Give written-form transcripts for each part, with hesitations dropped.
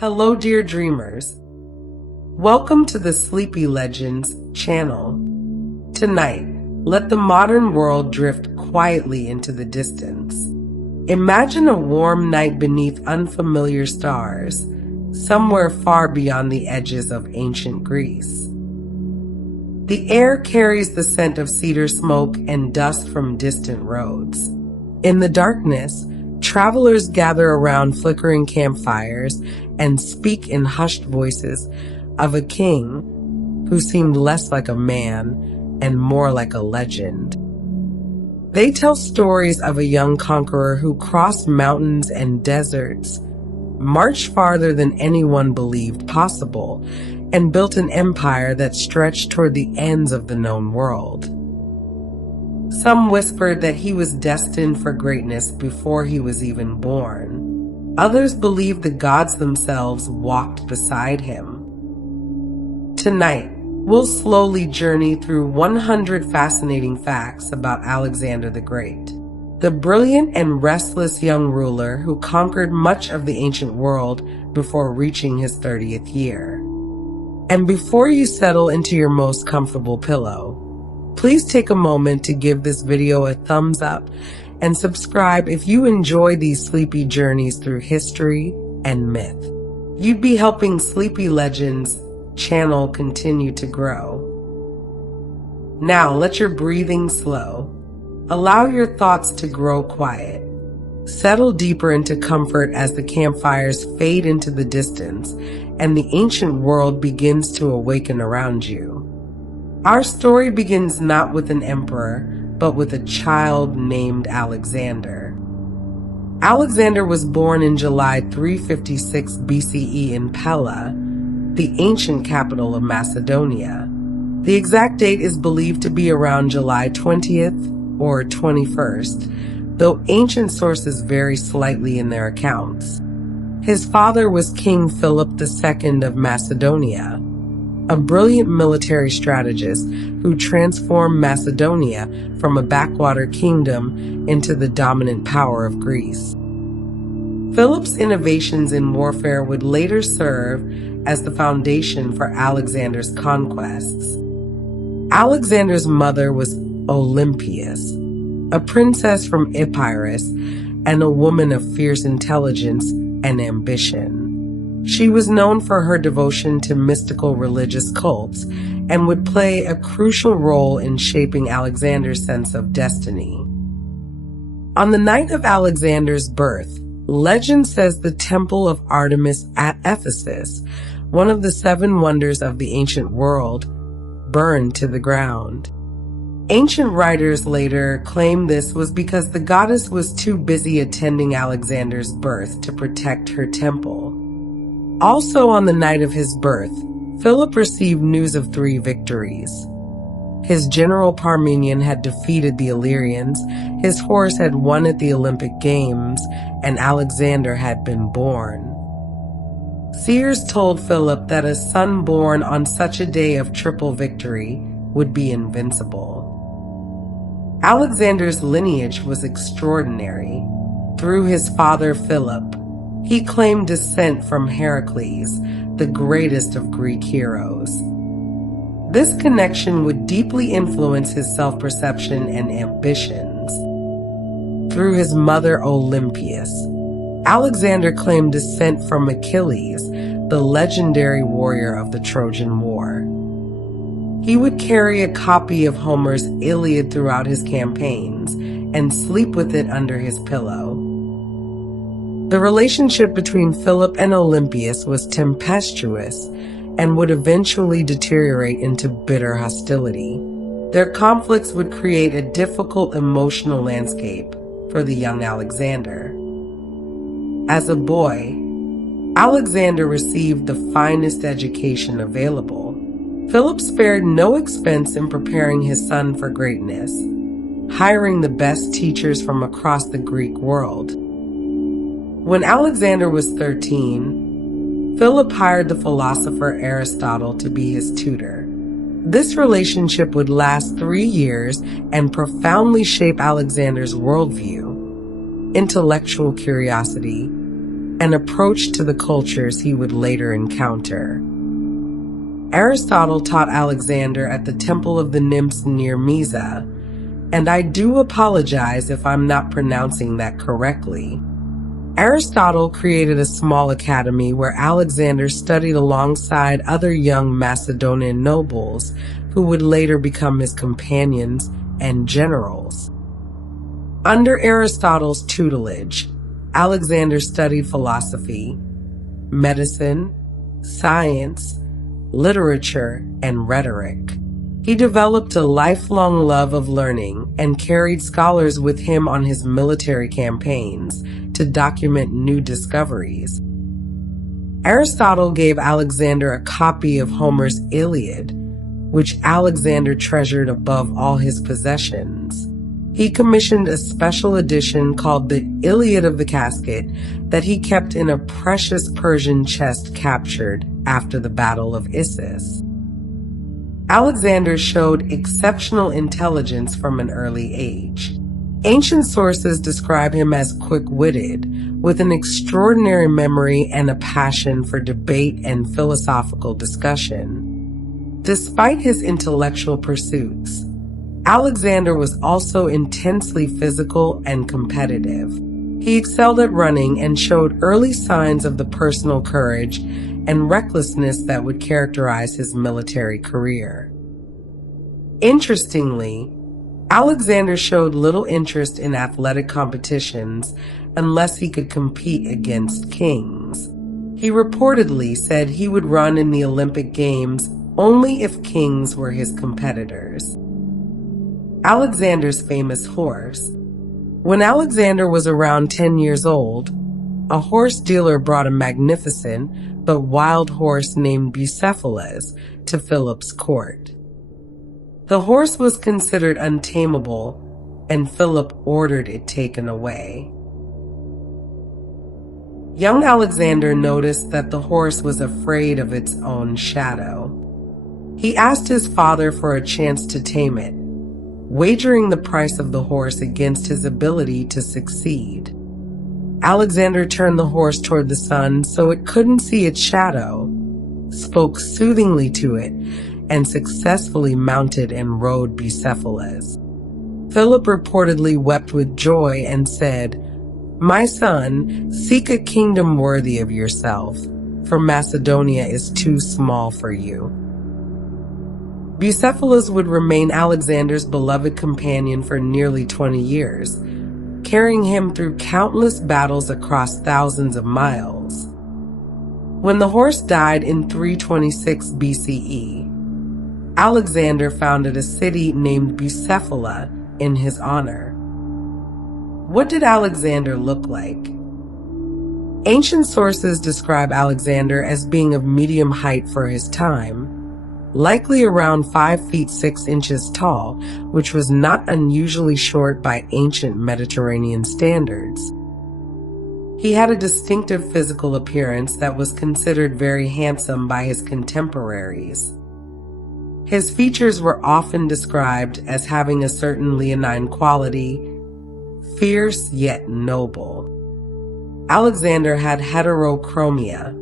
Hello, dear dreamers. Welcome to the Sleepy Legends channel. Tonight, let the modern world drift quietly into the distance. Imagine a warm night beneath unfamiliar stars, somewhere far beyond the edges of ancient Greece. The air carries the scent of cedar smoke and dust from distant roads. In the darkness, travelers gather around flickering campfires and speak in hushed voices of a king who seemed less like a man and more like a legend. They tell stories of a young conqueror who crossed mountains and deserts, marched farther than anyone believed possible, and built an empire that stretched toward the ends of the known world. Some whispered that he was destined for greatness before he was even born. Others believed the gods themselves walked beside him. Tonight, we'll slowly journey through 100 fascinating facts about Alexander the Great, the brilliant and restless young ruler who conquered much of the ancient world before reaching his 30th year. And before you settle into your most comfortable pillow, please take a moment to give this video a thumbs up and subscribe if you enjoy these sleepy journeys through history and myth. You'd be helping Sleepy Legends channel continue to grow. Now let your breathing slow. Allow your thoughts to grow quiet. Settle deeper into comfort as the campfires fade into the distance and the ancient world begins to awaken around you. Our story begins not with an emperor, but with a child named Alexander. Alexander was born in July 356 BCE in Pella, the ancient capital of Macedonia. The exact date is believed to be around July 20th or 21st, though ancient sources vary slightly in their accounts. His father was King Philip II of Macedonia, a brilliant military strategist who transformed Macedonia from a backwater kingdom into the dominant power of Greece. Philip's innovations in warfare would later serve as the foundation for Alexander's conquests. Alexander's mother was Olympias, a princess from Epirus and a woman of fierce intelligence and ambition. She was known for her devotion to mystical religious cults and would play a crucial role in shaping Alexander's sense of destiny. On the night of Alexander's birth, legend says the Temple of Artemis at Ephesus, one of the 7 wonders of the ancient world, burned to the ground. Ancient writers later claimed this was because the goddess was too busy attending Alexander's birth to protect her temple. Also on the night of his birth, Philip received news of 3 victories. His general Parmenion had defeated the Illyrians, his horse had won at the Olympic Games, and Alexander had been born. Seers told Philip that a son born on such a day of triple victory would be invincible. Alexander's lineage was extraordinary. Through his father Philip, he claimed descent from Heracles, the greatest of Greek heroes. This connection would deeply influence his self-perception and ambitions. Through his mother Olympias, Alexander claimed descent from Achilles, the legendary warrior of the Trojan War. He would carry a copy of Homer's Iliad throughout his campaigns and sleep with it under his pillow. The relationship between Philip and Olympias was tempestuous and would eventually deteriorate into bitter hostility. Their conflicts would create a difficult emotional landscape for the young Alexander. As a boy, Alexander received the finest education available. Philip spared no expense in preparing his son for greatness, hiring the best teachers from across the Greek world. When Alexander was 13, Philip hired the philosopher Aristotle to be his tutor. This relationship would last 3 years and profoundly shape Alexander's worldview, intellectual curiosity, and approach to the cultures he would later encounter. Aristotle taught Alexander at the Temple of the Nymphs near Mysa, and I do apologize if I'm not pronouncing that correctly. Aristotle created a small academy where Alexander studied alongside other young Macedonian nobles who would later become his companions and generals. Under Aristotle's tutelage, Alexander studied philosophy, medicine, science, literature, and rhetoric. He developed a lifelong love of learning and carried scholars with him on his military campaigns to document new discoveries. Aristotle gave Alexander a copy of Homer's Iliad, which Alexander treasured above all his possessions. He commissioned a special edition called the Iliad of the Casket that he kept in a precious Persian chest captured after the Battle of Issus. Alexander showed exceptional intelligence from an early age. Ancient sources describe him as quick-witted, with an extraordinary memory and a passion for debate and philosophical discussion. Despite his intellectual pursuits, Alexander was also intensely physical and competitive. He excelled at running and showed early signs of the personal courage and recklessness that would characterize his military career. Interestingly, Alexander showed little interest in athletic competitions unless he could compete against kings. He reportedly said he would run in the Olympic Games only if kings were his competitors. Alexander's famous horse. When Alexander was around 10 years old, a horse dealer brought a magnificent but wild horse named Bucephalus to Philip's court. The horse was considered untamable, and Philip ordered it taken away. Young Alexander noticed that the horse was afraid of its own shadow. He asked his father for a chance to tame it, wagering the price of the horse against his ability to succeed. Alexander turned the horse toward the sun so it couldn't see its shadow, spoke soothingly to it, and successfully mounted and rode Bucephalus. Philip reportedly wept with joy and said, "My son, seek a kingdom worthy of yourself, for Macedonia is too small for you." Bucephalus would remain Alexander's beloved companion for nearly 20 years, carrying him through countless battles across thousands of miles. When the horse died in 326 BCE, Alexander founded a city named Bucephala in his honor. What did Alexander look like? Ancient sources describe Alexander as being of medium height for his time, likely around 5 feet 6 inches tall, which was not unusually short by ancient Mediterranean standards. He had a distinctive physical appearance that was considered very handsome by his contemporaries. His features were often described as having a certain leonine quality, fierce yet noble. Alexander had heterochromia,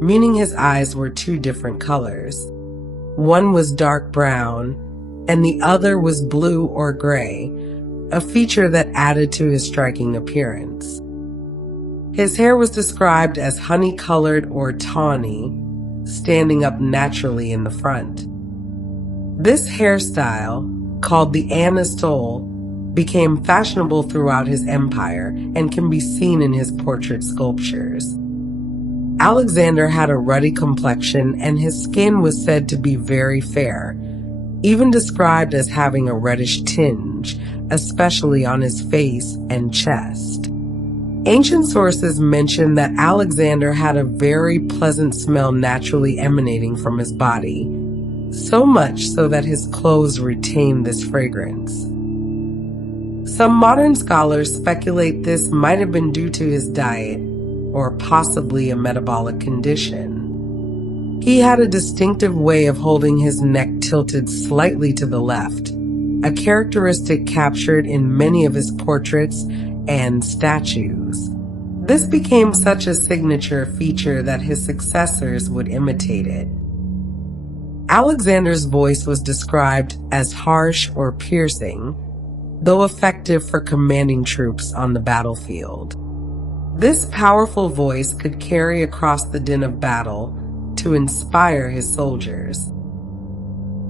meaning his eyes were two different colors. One was dark brown, and the other was blue or gray, a feature that added to his striking appearance. His hair was described as honey-colored or tawny, standing up naturally in the front. This hairstyle, called the anastole, became fashionable throughout his empire and can be seen in his portrait sculptures. Alexander had a ruddy complexion and his skin was said to be very fair, even described as having a reddish tinge, especially on his face and chest. Ancient sources mention that Alexander had a very pleasant smell naturally emanating from his body, so much so that his clothes retained this fragrance. Some modern scholars speculate this might have been due to his diet, or possibly a metabolic condition. He had a distinctive way of holding his neck tilted slightly to the left, a characteristic captured in many of his portraits and statues. This became such a signature feature that his successors would imitate it. Alexander's voice was described as harsh or piercing, though effective for commanding troops on the battlefield. This powerful voice could carry across the din of battle to inspire his soldiers.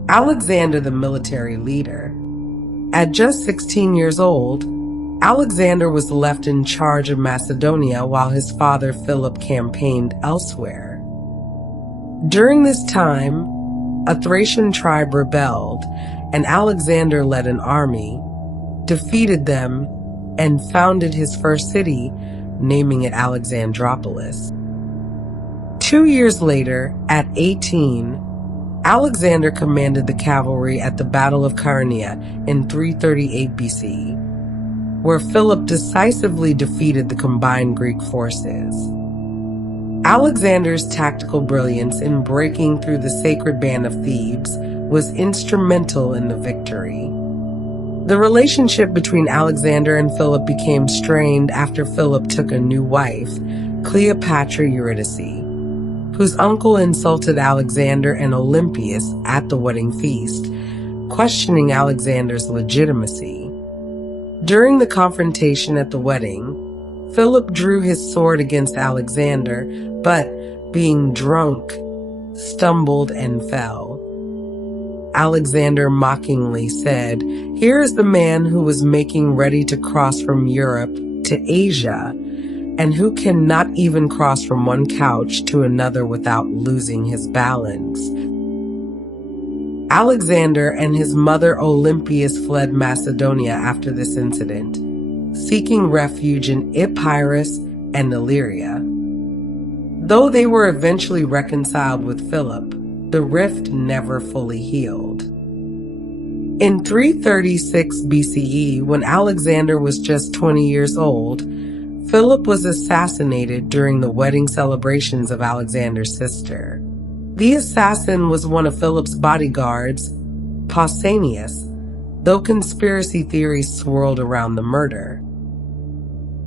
Alexander, the military leader. At just 16 years old, Alexander was left in charge of Macedonia while his father Philip campaigned elsewhere. During this time, a Thracian tribe rebelled, and Alexander led an army, defeated them, and founded his first city, naming it Alexandropolis. 2 years later, at 18, Alexander commanded the cavalry at the Battle of Chaeronea in 338 BCE, where Philip decisively defeated the combined Greek forces. Alexander's tactical brilliance in breaking through the sacred band of Thebes was instrumental in the victory. The relationship between Alexander and Philip became strained after Philip took a new wife, Cleopatra Eurydice, whose uncle insulted Alexander and Olympias at the wedding feast, questioning Alexander's legitimacy. During the confrontation at the wedding, Philip drew his sword against Alexander, but, being drunk, stumbled and fell. Alexander mockingly said, "Here is the man who was making ready to cross from Europe to Asia, and who cannot even cross from one couch to another without losing his balance." Alexander and his mother Olympias fled Macedonia after this incident, seeking refuge in Epirus and Illyria. Though they were eventually reconciled with Philip, the rift never fully healed. In 336 BCE, when Alexander was just 20 years old, Philip was assassinated during the wedding celebrations of Alexander's sister. The assassin was one of Philip's bodyguards, Pausanias, though conspiracy theories swirled around the murder.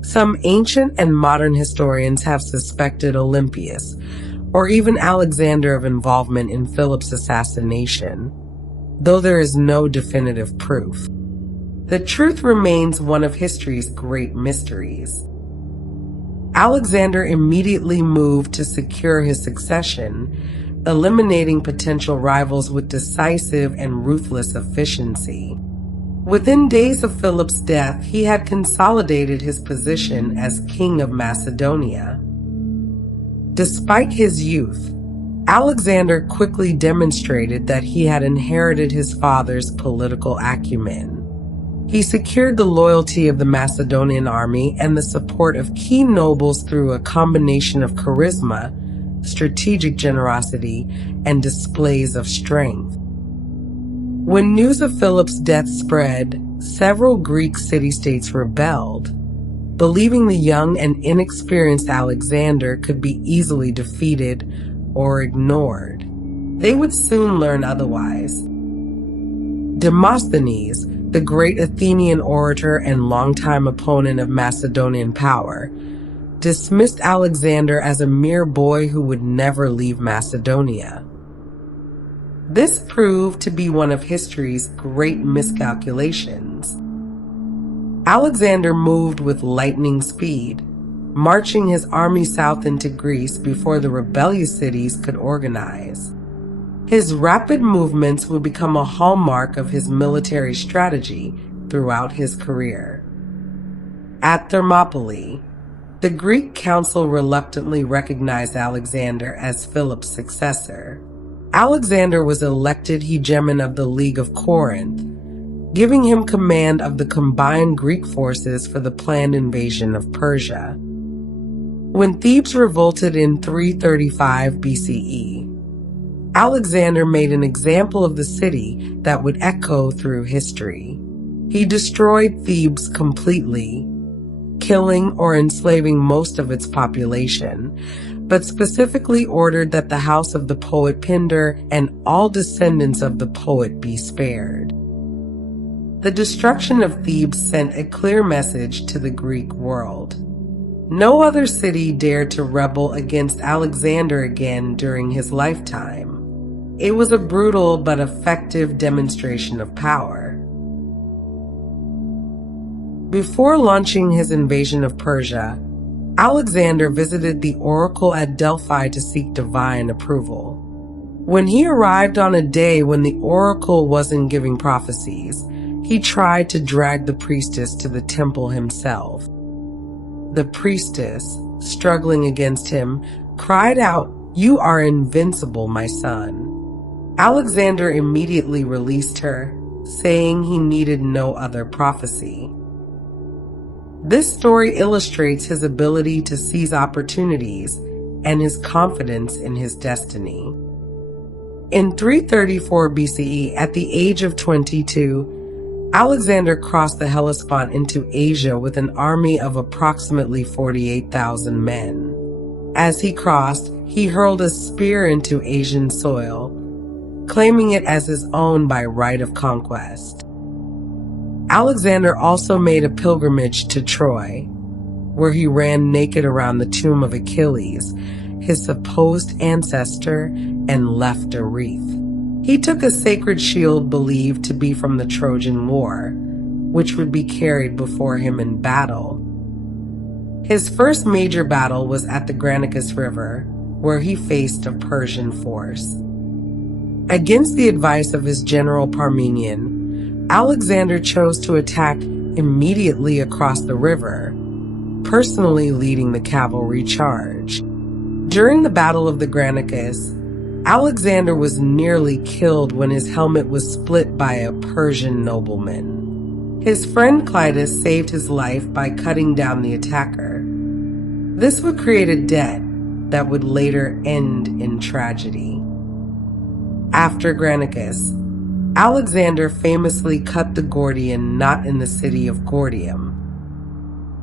Some ancient and modern historians have suspected Olympias, or even Alexander, of involvement in Philip's assassination, though there is no definitive proof. The truth remains one of history's great mysteries. Alexander immediately moved to secure his succession, eliminating potential rivals with decisive and ruthless efficiency. Within days of Philip's death, he had consolidated his position as King of Macedonia. Despite his youth, Alexander quickly demonstrated that he had inherited his father's political acumen. He secured the loyalty of the Macedonian army and the support of key nobles through a combination of charisma, strategic generosity, and displays of strength. When news of Philip's death spread, several Greek city-states rebelled, believing the young and inexperienced Alexander could be easily defeated or ignored. They would soon learn otherwise. Demosthenes, the great Athenian orator and longtime opponent of Macedonian power, dismissed Alexander as a mere boy who would never leave Macedonia. This proved to be one of history's great miscalculations. Alexander moved with lightning speed, marching his army south into Greece before the rebellious cities could organize. His rapid movements would become a hallmark of his military strategy throughout his career. At Thermopylae, the Greek council reluctantly recognized Alexander as Philip's successor. Alexander was elected hegemon of the League of Corinth, giving him command of the combined Greek forces for the planned invasion of Persia. When Thebes revolted in 335 BCE, Alexander made an example of the city that would echo through history. He destroyed Thebes completely, killing or enslaving most of its population, but specifically ordered that the house of the poet Pindar and all descendants of the poet be spared. The destruction of Thebes sent a clear message to the Greek world. No other city dared to rebel against Alexander again during his lifetime. It was a brutal but effective demonstration of power. Before launching his invasion of Persia, Alexander visited the oracle at Delphi to seek divine approval. When he arrived on a day when the oracle wasn't giving prophecies, he tried to drag the priestess to the temple himself. The priestess, struggling against him, cried out, "You are invincible, my son." Alexander immediately released her, saying he needed no other prophecy. This story illustrates his ability to seize opportunities and his confidence in his destiny. In 334 BCE, at the age of 22, Alexander crossed the Hellespont into Asia with an army of approximately 48,000 men. As he crossed, he hurled a spear into Asian soil, claiming it as his own by right of conquest. Alexander also made a pilgrimage to Troy, where he ran naked around the tomb of Achilles, his supposed ancestor, and left a wreath. He took a sacred shield believed to be from the Trojan War, which would be carried before him in battle. His first major battle was at the Granicus River, where he faced a Persian force. Against the advice of his general Parmenion, Alexander chose to attack immediately across the river, personally leading the cavalry charge. During the Battle of the Granicus, Alexander was nearly killed when his helmet was split by a Persian nobleman. His friend Clitus saved his life by cutting down the attacker. This would create a debt that would later end in tragedy. After Granicus, Alexander famously cut the Gordian knot in the city of Gordium.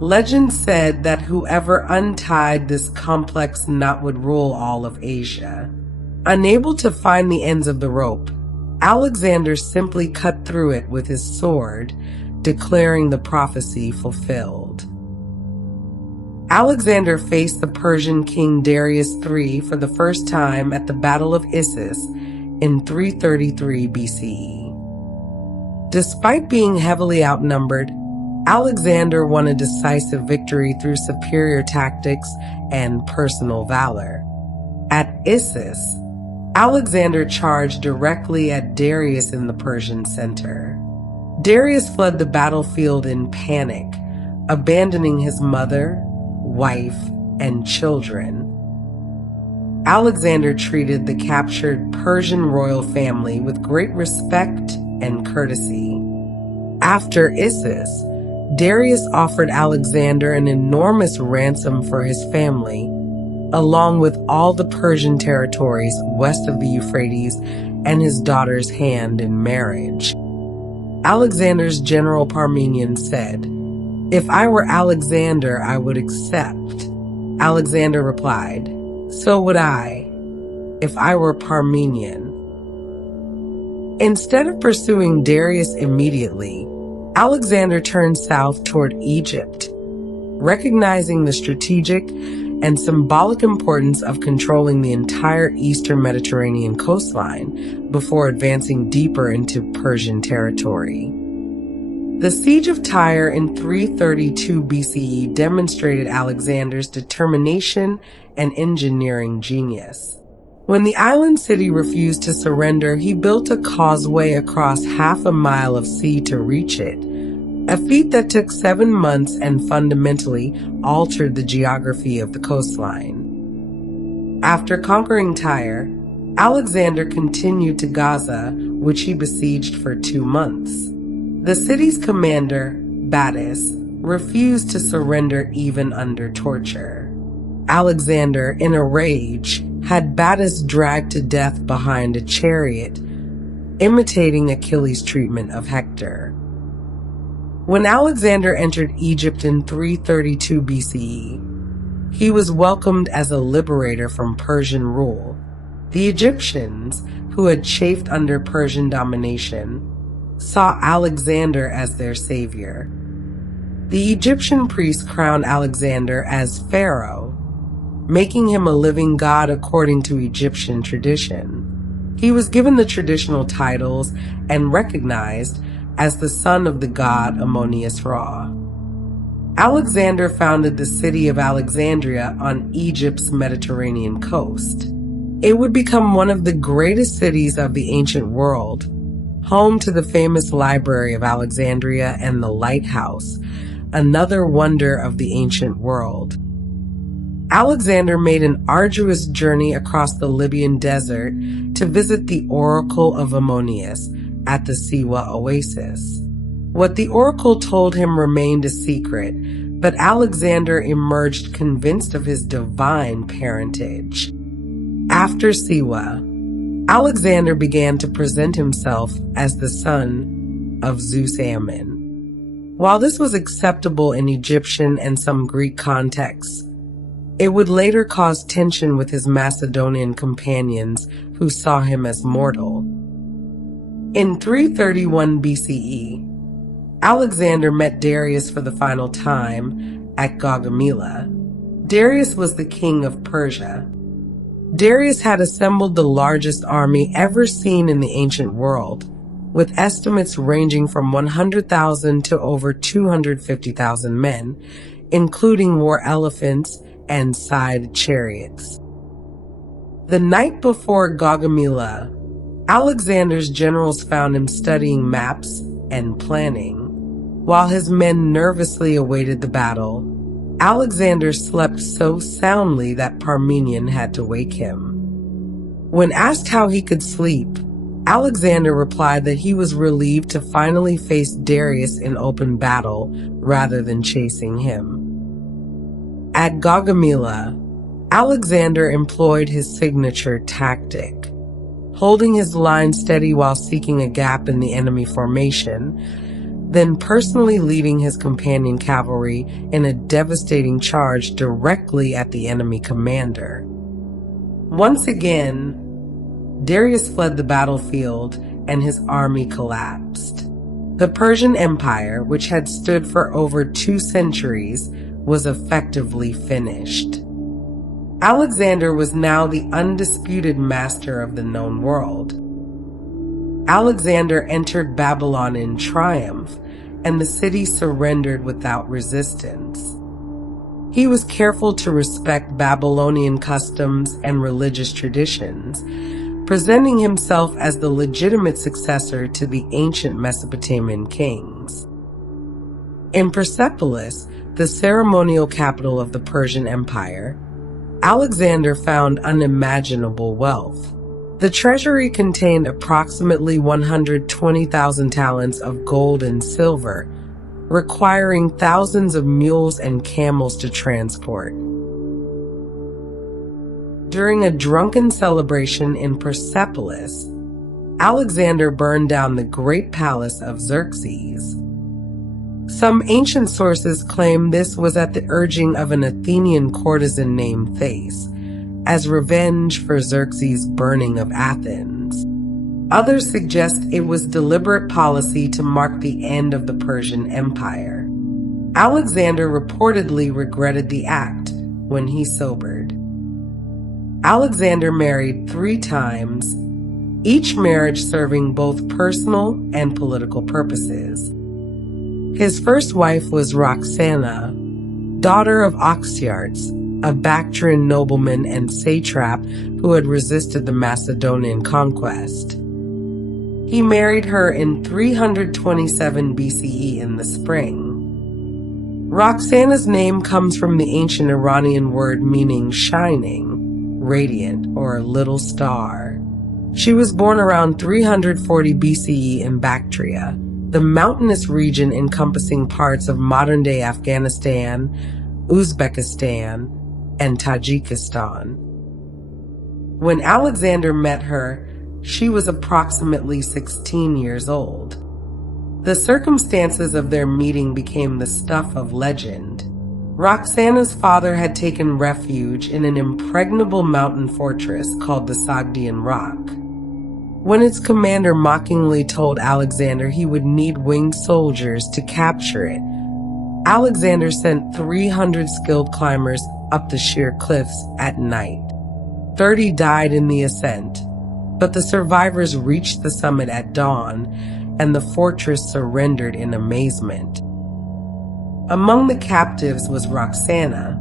Legend said that whoever untied this complex knot would rule all of Asia. Unable to find the ends of the rope, Alexander simply cut through it with his sword, declaring the prophecy fulfilled. Alexander faced the Persian king Darius III for the first time at the Battle of Issus in 333 BCE. Despite being heavily outnumbered, Alexander won a decisive victory through superior tactics and personal valor. At Issus, Alexander charged directly at Darius in the Persian center. Darius fled the battlefield in panic, abandoning his mother, wife, and children. Alexander treated the captured Persian royal family with great respect and courtesy. After Issus, Darius offered Alexander an enormous ransom for his family, along with all the Persian territories west of the Euphrates and his daughter's hand in marriage. Alexander's general Parmenion said, "If I were Alexander, I would accept." Alexander replied, "So would I, if I were Parmenion." Instead of pursuing Darius immediately, Alexander turned south toward Egypt, recognizing the strategic and symbolic importance of controlling the entire eastern Mediterranean coastline before advancing deeper into Persian territory. The Siege of Tyre in 332 BCE demonstrated Alexander's determination and engineering genius. When the island city refused to surrender, he built a causeway across half a mile of sea to reach it, a feat that took 7 months and fundamentally altered the geography of the coastline. After conquering Tyre, Alexander continued to Gaza, which he besieged for 2 months. The city's commander, Battus, refused to surrender even under torture. Alexander, in a rage, had Battus dragged to death behind a chariot, imitating Achilles' treatment of Hector. When Alexander entered Egypt in 332 BCE, he was welcomed as a liberator from Persian rule. The Egyptians, who had chafed under Persian domination, saw Alexander as their savior. The Egyptian priests crowned Alexander as pharaoh, making him a living god according to Egyptian tradition. He was given the traditional titles and recognized as the son of the god Ammonius Ra. Alexander founded the city of Alexandria on Egypt's Mediterranean coast. It would become one of the greatest cities of the ancient world, home to the famous Library of Alexandria and the Lighthouse, another wonder of the ancient world. Alexander made an arduous journey across the Libyan desert to visit the Oracle of Ammonius at the Siwa oasis. What the oracle told him remained a secret, but Alexander emerged convinced of his divine parentage. After Siwa, Alexander began to present himself as the son of Zeus Ammon. While this was acceptable in Egyptian and some Greek contexts, it would later cause tension with his Macedonian companions who saw him as mortal. In 331 BCE, Alexander met Darius for the final time at Gaugamela. Darius was the king of Persia. Darius had assembled the largest army ever seen in the ancient world, with estimates ranging from 100,000 to over 250,000 men, including war elephants and side chariots. The night before Gaugamela, Alexander's generals found him studying maps and planning. While his men nervously awaited the battle, Alexander slept so soundly that Parmenion had to wake him. When asked how he could sleep, Alexander replied that he was relieved to finally face Darius in open battle rather than chasing him. At Gaugamela, Alexander employed his signature tactic, holding his line steady while seeking a gap in the enemy formation, then personally leading his companion cavalry in a devastating charge directly at the enemy commander. Once again, Darius fled the battlefield and his army collapsed. The Persian Empire, which had stood for over 2 centuries, was effectively finished. Alexander was now the undisputed master of the known world. Alexander entered Babylon in triumph, and the city surrendered without resistance. He was careful to respect Babylonian customs and religious traditions, presenting himself as the legitimate successor to the ancient Mesopotamian kings. In Persepolis, the ceremonial capital of the Persian Empire, Alexander found unimaginable wealth. The treasury contained approximately 120,000 talents of gold and silver, requiring thousands of mules and camels to transport. During a drunken celebration in Persepolis, Alexander burned down the great palace of Xerxes. Some ancient sources claim this was at the urging of an Athenian courtesan named Thaís, as revenge for Xerxes' burning of Athens. Others suggest it was deliberate policy to mark the end of the Persian Empire. Alexander reportedly regretted the act when he sobered. Alexander married 3 times, each marriage serving both personal and political purposes. His first wife was Roxana, daughter of Oxyartes, a Bactrian nobleman and satrap who had resisted the Macedonian conquest. He married her in 327 BCE in the spring. Roxana's name comes from the ancient Iranian word meaning shining, radiant, or little star. She was born around 340 BCE in Bactria, the mountainous region encompassing parts of modern-day Afghanistan, Uzbekistan, and Tajikistan. When Alexander met her, she was approximately 16 years old. The circumstances of their meeting became the stuff of legend. Roxana's father had taken refuge in an impregnable mountain fortress called the Sogdian Rock. When its commander mockingly told Alexander he would need winged soldiers to capture it, Alexander sent 300 skilled climbers up the sheer cliffs at night. 30 died in the ascent, but the survivors reached the summit at dawn, and the fortress surrendered in amazement. Among the captives was Roxana.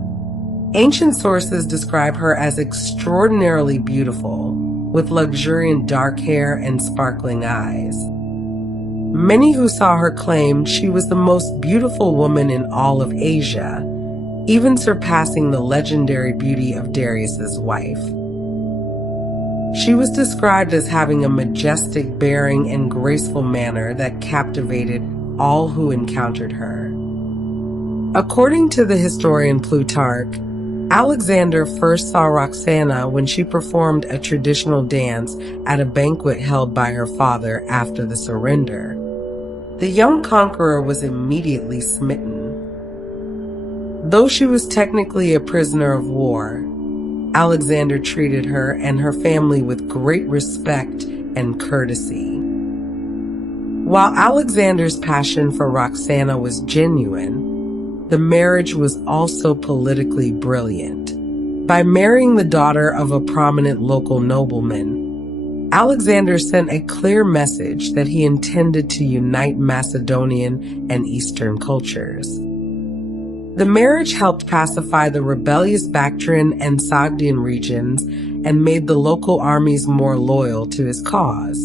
Ancient sources describe her as extraordinarily beautiful, with luxuriant dark hair and sparkling eyes. Many who saw her claimed she was the most beautiful woman in all of Asia, even surpassing the legendary beauty of Darius's wife. She was described as having a majestic bearing and graceful manner that captivated all who encountered her. According to the historian Plutarch, Alexander first saw Roxana when she performed a traditional dance at a banquet held by her father after the surrender. The young conqueror was immediately smitten. Though she was technically a prisoner of war, Alexander treated her and her family with great respect and courtesy. While Alexander's passion for Roxana was genuine, the marriage was also politically brilliant. By marrying the daughter of a prominent local nobleman, Alexander sent a clear message that he intended to unite Macedonian and Eastern cultures. The marriage helped pacify the rebellious Bactrian and Sogdian regions and made the local armies more loyal to his cause.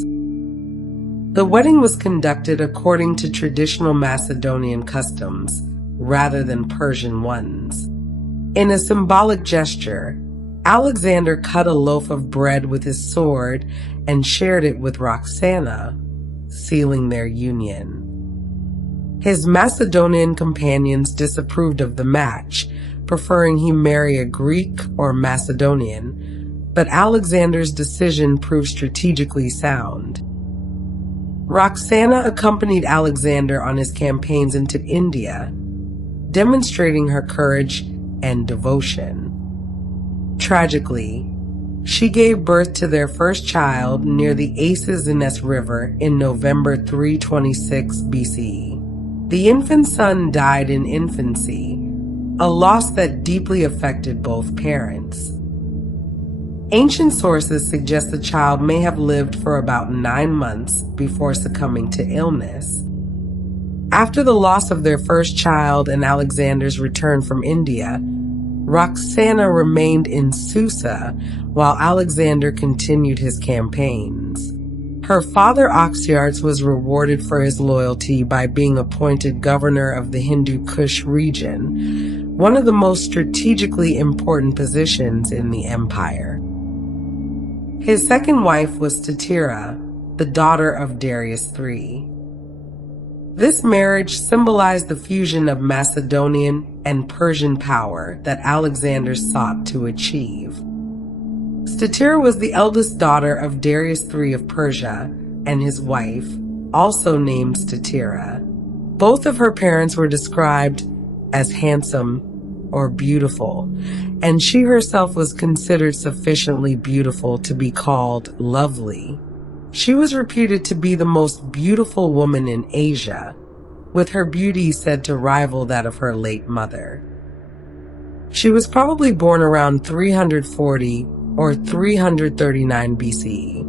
The wedding was conducted according to traditional Macedonian customs, rather than Persian ones. In a symbolic gesture, Alexander cut a loaf of bread with his sword and shared it with Roxana, sealing their union. His Macedonian companions disapproved of the match, preferring he marry a Greek or Macedonian, but Alexander's decision proved strategically sound. Roxana accompanied Alexander on his campaigns into India, demonstrating her courage and devotion. Tragically, she gave birth to their first child near the Aesis River in November 326 BCE. The infant son died in infancy, a loss that deeply affected both parents. Ancient sources suggest the child may have lived for about 9 months before succumbing to illness. After the loss of their first child and Alexander's return from India, Roxana remained in Susa while Alexander continued his campaigns. Her father Oxyartes was rewarded for his loyalty by being appointed governor of the Hindu Kush region, one of the most strategically important positions in the empire. His second wife was Statira, the daughter of Darius III. This marriage symbolized the fusion of Macedonian and Persian power that Alexander sought to achieve. Statira was the eldest daughter of Darius III of Persia and his wife, also named Statira. Both of her parents were described as handsome or beautiful, and she herself was considered sufficiently beautiful to be called lovely. She was reputed to be the most beautiful woman in Asia, with her beauty said to rival that of her late mother. She was probably born around 340 or 339 BCE,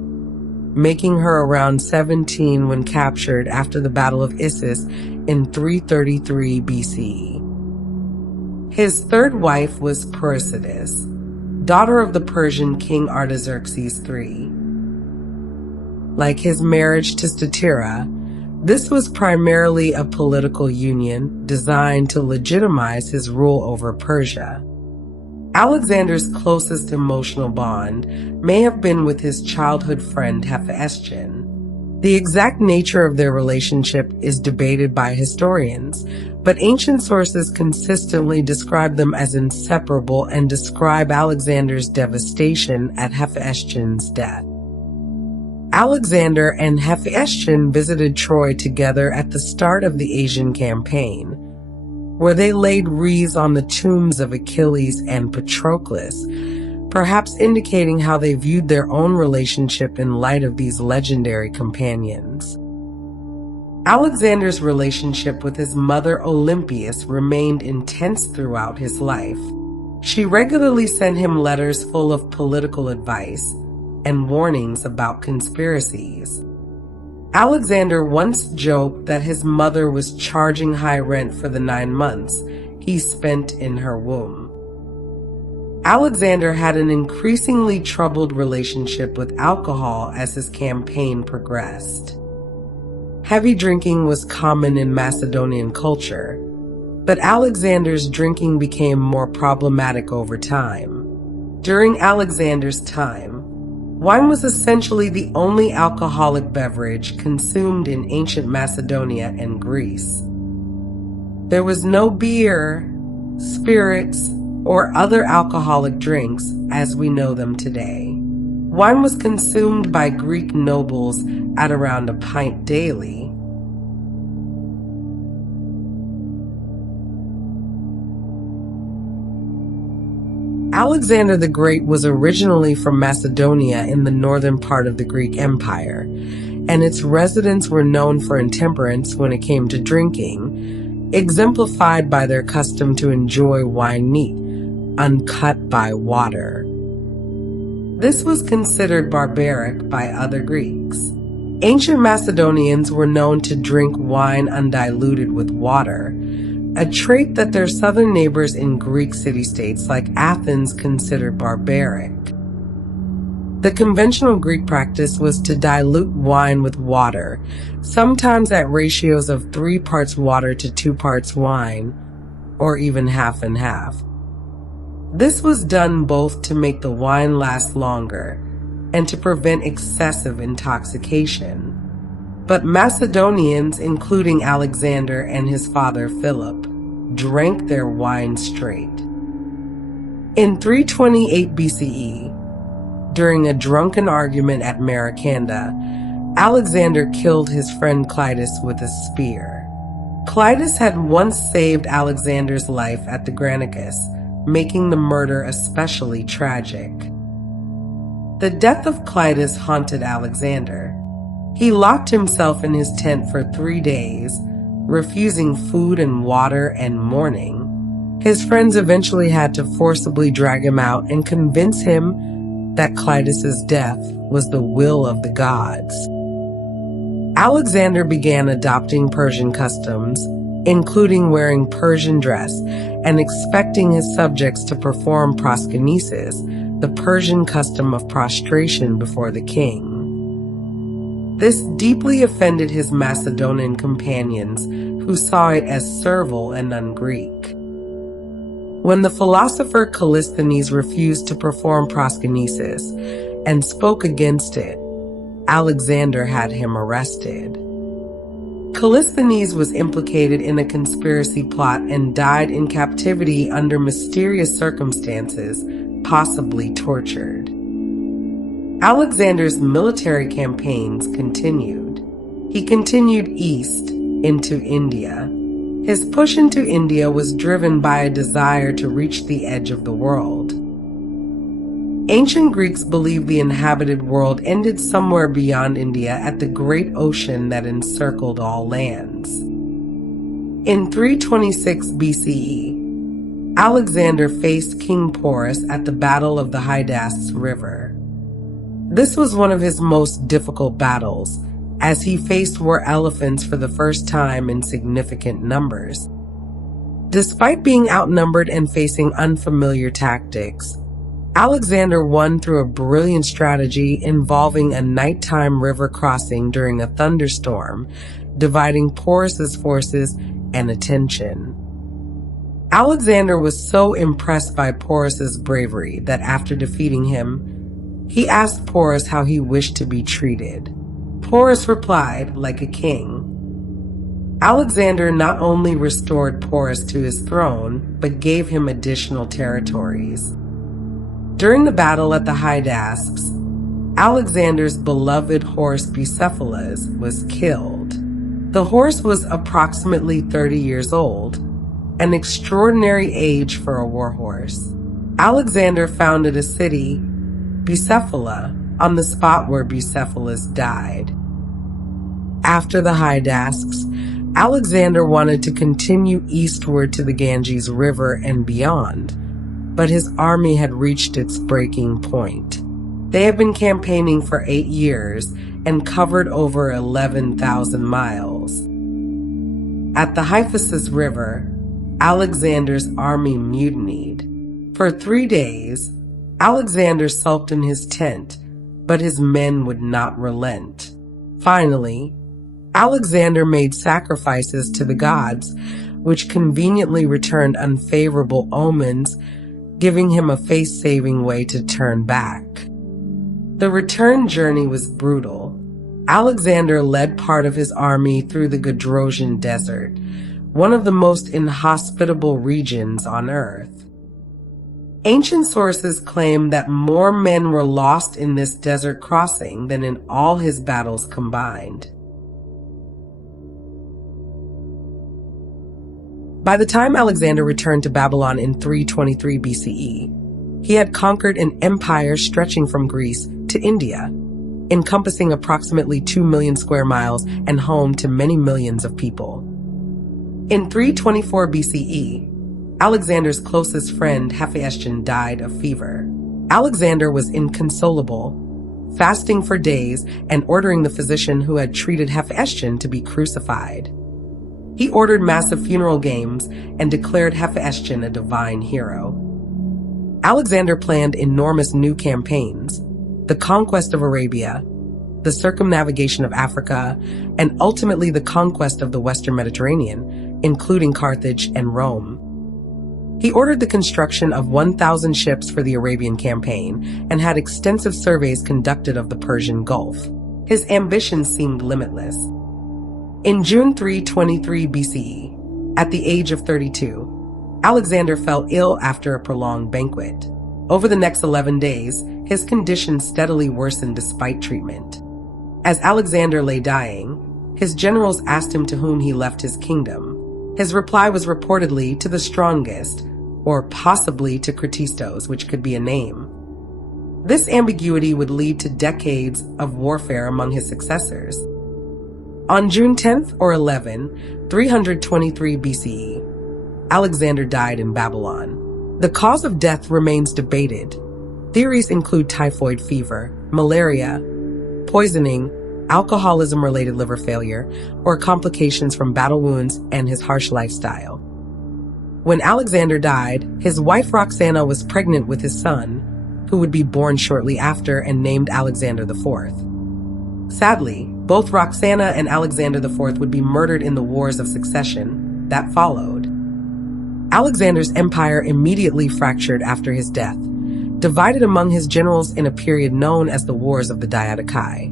making her around 17 when captured after the Battle of Issus in 333 BCE. His third wife was Persides, daughter of the Persian king Artaxerxes III. Like his marriage to Statira, this was primarily a political union designed to legitimize his rule over Persia. Alexander's closest emotional bond may have been with his childhood friend Hephaestion. The exact nature of their relationship is debated by historians, but ancient sources consistently describe them as inseparable and describe Alexander's devastation at Hephaestion's death. Alexander and Hephaestion visited Troy together at the start of the Asian campaign, where they laid wreaths on the tombs of Achilles and Patroclus, perhaps indicating how they viewed their own relationship in light of these legendary companions. Alexander's relationship with his mother Olympias remained intense throughout his life. She regularly sent him letters full of political advice and warnings about conspiracies. Alexander once joked that his mother was charging high rent for the 9 months he spent in her womb. Alexander had an increasingly troubled relationship with alcohol as his campaign progressed. Heavy drinking was common in Macedonian culture, but Alexander's drinking became more problematic over time. During Alexander's time, wine was essentially the only alcoholic beverage consumed in ancient Macedonia and Greece. There was no beer, spirits, or other alcoholic drinks as we know them today. Wine was consumed by Greek nobles at around a pint daily. Alexander the Great was originally from Macedonia in the northern part of the Greek Empire, and its residents were known for intemperance when it came to drinking, exemplified by their custom to enjoy wine neat, uncut by water. This was considered barbaric by other Greeks. Ancient Macedonians were known to drink wine undiluted with water, a trait that their southern neighbors in Greek city-states like Athens considered barbaric. The conventional Greek practice was to dilute wine with water, sometimes at ratios of 3 parts water to 2 parts wine, or even half and half. This was done both to make the wine last longer and to prevent excessive intoxication. But Macedonians, including Alexander and his father Philip, drank their wine straight. In 328 BCE, during a drunken argument at Maracanda, Alexander killed his friend Clitus with a spear. Clitus had once saved Alexander's life at the Granicus, making the murder especially tragic. The death of Clitus haunted Alexander. He locked himself in his tent for 3 days, refusing food and water and mourning. His friends eventually had to forcibly drag him out and convince him that Clitus's death was the will of the gods. Alexander began adopting Persian customs, including wearing Persian dress and expecting his subjects to perform proskynesis, the Persian custom of prostration before the king. This deeply offended his Macedonian companions, who saw it as servile and un-Greek. When the philosopher Callisthenes refused to perform proskynesis and spoke against it, Alexander had him arrested. Callisthenes was implicated in a conspiracy plot and died in captivity under mysterious circumstances, possibly tortured. Alexander's military campaigns continued. He continued east into India. His push into India was driven by a desire to reach the edge of the world. Ancient Greeks believed the inhabited world ended somewhere beyond India at the great ocean that encircled all lands. In 326 BCE, Alexander faced King Porus at the Battle of the Hydaspes River. This was one of his most difficult battles, as he faced war elephants for the first time in significant numbers. Despite being outnumbered and facing unfamiliar tactics, Alexander won through a brilliant strategy involving a nighttime river crossing during a thunderstorm, dividing Porus's forces and attention. Alexander was so impressed by Porus's bravery that after defeating him, he asked Porus how he wished to be treated. Porus replied, like a king. Alexander not only restored Porus to his throne, but gave him additional territories. During the battle at the Hydaspes, Alexander's beloved horse Bucephalus was killed. The horse was approximately 30 years old, an extraordinary age for a war horse. Alexander founded a city, Bucephala, on the spot where Bucephalus died. After the Hydaspes, Alexander wanted to continue eastward to the Ganges River and beyond, but his army had reached its breaking point. They had been campaigning for 8 years and covered over 11,000 miles. At the Hyphasis River, Alexander's army mutinied. For 3 days, Alexander sulked in his tent, but his men would not relent. Finally, Alexander made sacrifices to the gods, which conveniently returned unfavorable omens, giving him a face-saving way to turn back. The return journey was brutal. Alexander led part of his army through the Gadrosian Desert, one of the most inhospitable regions on Earth. Ancient sources claim that more men were lost in this desert crossing than in all his battles combined. By the time Alexander returned to Babylon in 323 BCE, he had conquered an empire stretching from Greece to India, encompassing approximately 2 million square miles and home to many millions of people. In 324 BCE, Alexander's closest friend Hephaestion died of fever. Alexander was inconsolable, fasting for days and ordering the physician who had treated Hephaestion to be crucified. He ordered massive funeral games and declared Hephaestion a divine hero. Alexander planned enormous new campaigns: the conquest of Arabia, the circumnavigation of Africa, and ultimately the conquest of the Western Mediterranean, including Carthage and Rome. He ordered the construction of 1,000 ships for the Arabian campaign and had extensive surveys conducted of the Persian Gulf. His ambitions seemed limitless. In June 323 BCE, at the age of 32, Alexander fell ill after a prolonged banquet. Over the next 11 days, his condition steadily worsened despite treatment. As Alexander lay dying, his generals asked him to whom he left his kingdom. His reply was reportedly to the strongest, or possibly to Kratistos, which could be a name. This ambiguity would lead to decades of warfare among his successors. On June 10th or 11, 323 BCE, Alexander died in Babylon. The cause of death remains debated. Theories include typhoid fever, malaria, poisoning, alcoholism-related liver failure, or complications from battle wounds and his harsh lifestyle. When Alexander died, his wife Roxana was pregnant with his son, who would be born shortly after and named Alexander IV. Sadly, both Roxana and Alexander IV would be murdered in the wars of succession that followed. Alexander's empire immediately fractured after his death, divided among his generals in a period known as the Wars of the Diadochi.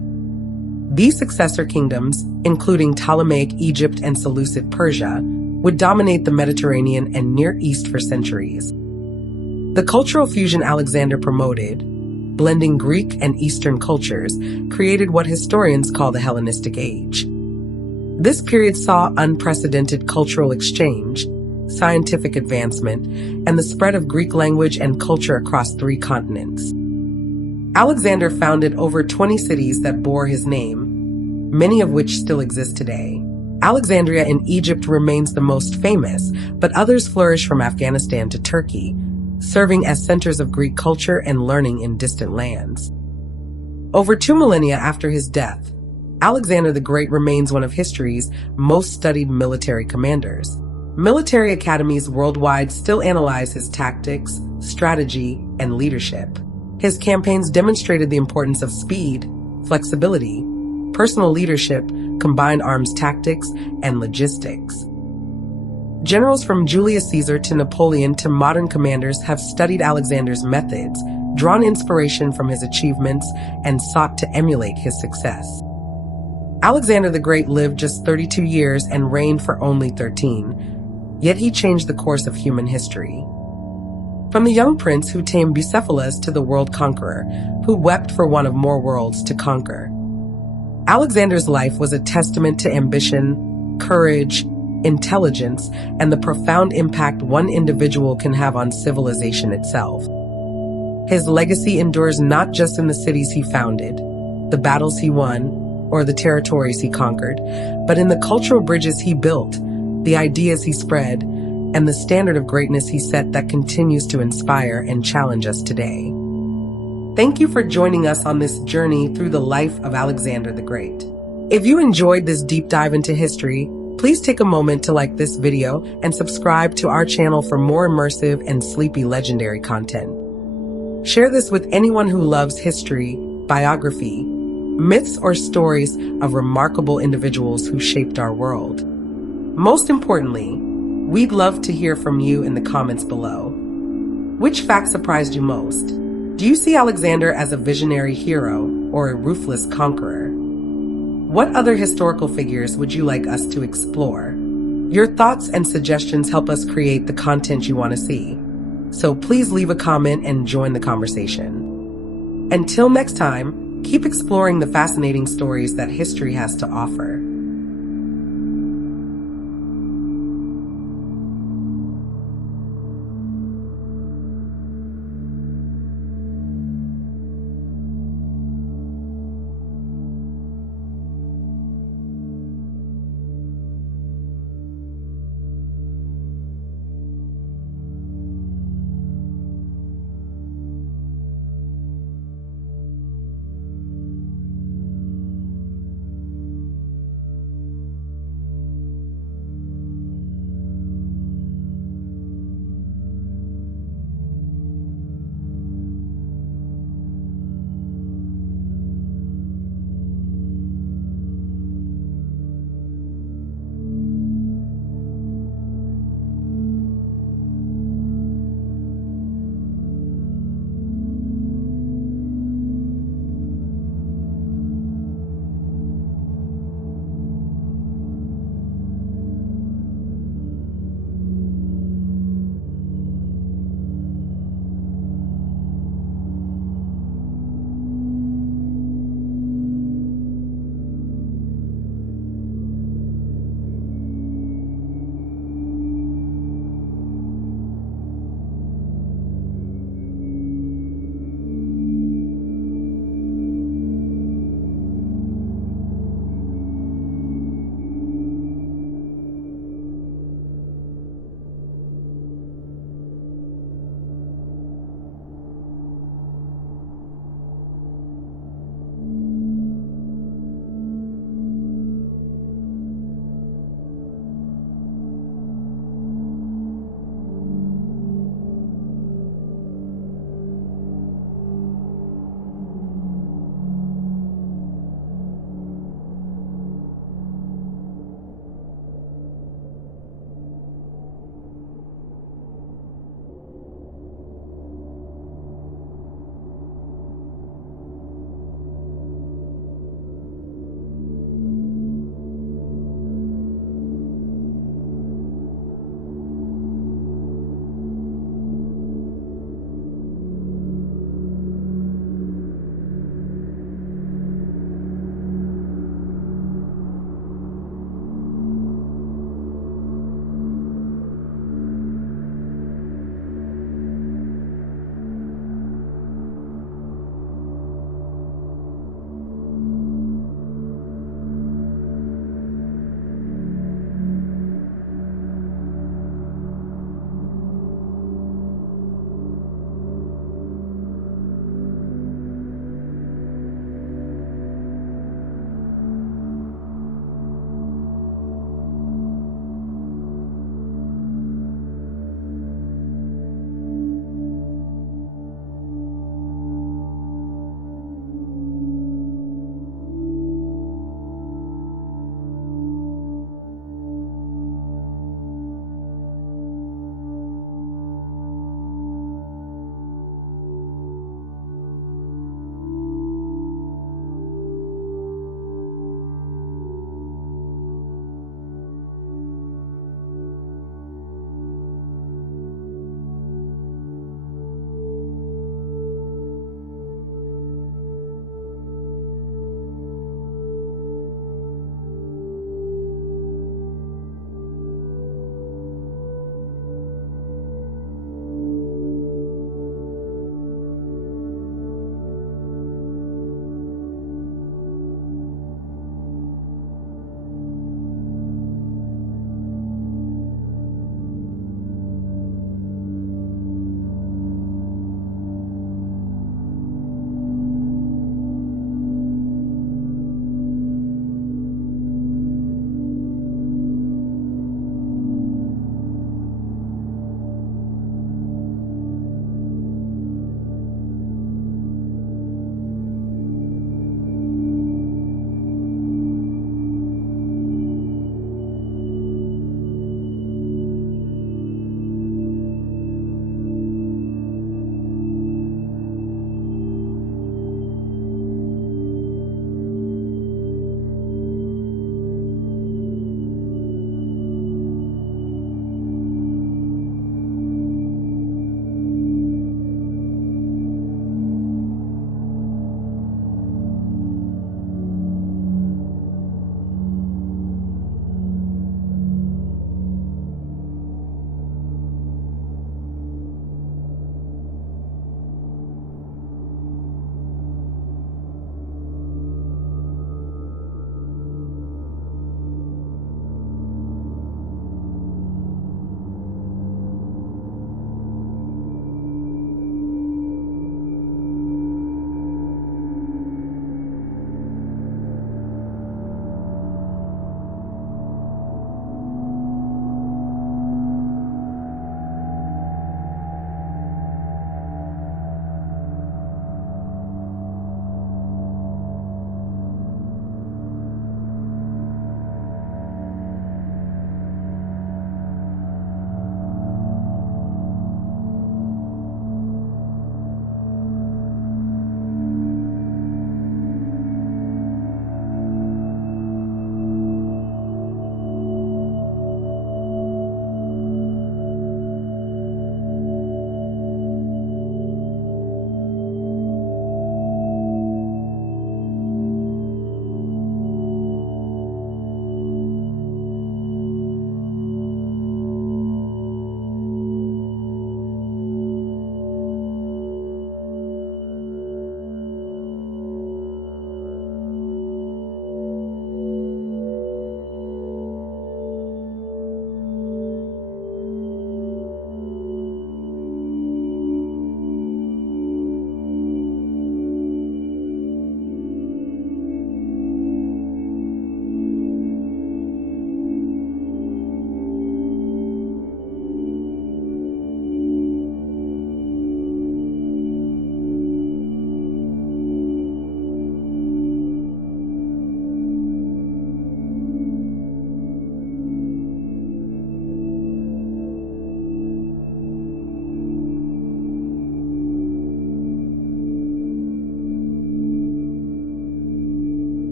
These successor kingdoms, including Ptolemaic Egypt and Seleucid Persia, would dominate the Mediterranean and Near East for centuries. The cultural fusion Alexander promoted, blending Greek and Eastern cultures, created what historians call the Hellenistic Age. This period saw unprecedented cultural exchange, scientific advancement, and the spread of Greek language and culture across 3 continents. Alexander founded over 20 cities that bore his name, many of which still exist today. Alexandria in Egypt remains the most famous, but others flourish from Afghanistan to Turkey, serving as centers of Greek culture and learning in distant lands. Over 2 millennia after his death, Alexander the Great remains one of history's most studied military commanders. Military academies worldwide still analyze his tactics, strategy, and leadership. His campaigns demonstrated the importance of speed, flexibility, personal leadership, combined arms tactics, and logistics. Generals from Julius Caesar to Napoleon to modern commanders have studied Alexander's methods, drawn inspiration from his achievements, and sought to emulate his success. Alexander the Great lived just 32 years and reigned for only 13, yet he changed the course of human history. From the young prince who tamed Bucephalus to the world conqueror, who wept for one of more worlds to conquer, Alexander's life was a testament to ambition, courage, intelligence, and the profound impact one individual can have on civilization itself. His legacy endures not just in the cities he founded, the battles he won, or the territories he conquered, but in the cultural bridges he built, the ideas he spread, and the standard of greatness he set that continues to inspire and challenge us today. Thank you for joining us on this journey through the life of Alexander the Great. If you enjoyed this deep dive into history, please take a moment to like this video and subscribe to our channel for more immersive and sleepy legendary content. Share this with anyone who loves history, biography, myths, or stories of remarkable individuals who shaped our world. Most importantly, we'd love to hear from you in the comments below. Which fact surprised you most? Do you see Alexander as a visionary hero or a ruthless conqueror? What other historical figures would you like us to explore? Your thoughts and suggestions help us create the content you want to see. So please leave a comment and join the conversation. Until next time, keep exploring the fascinating stories that history has to offer.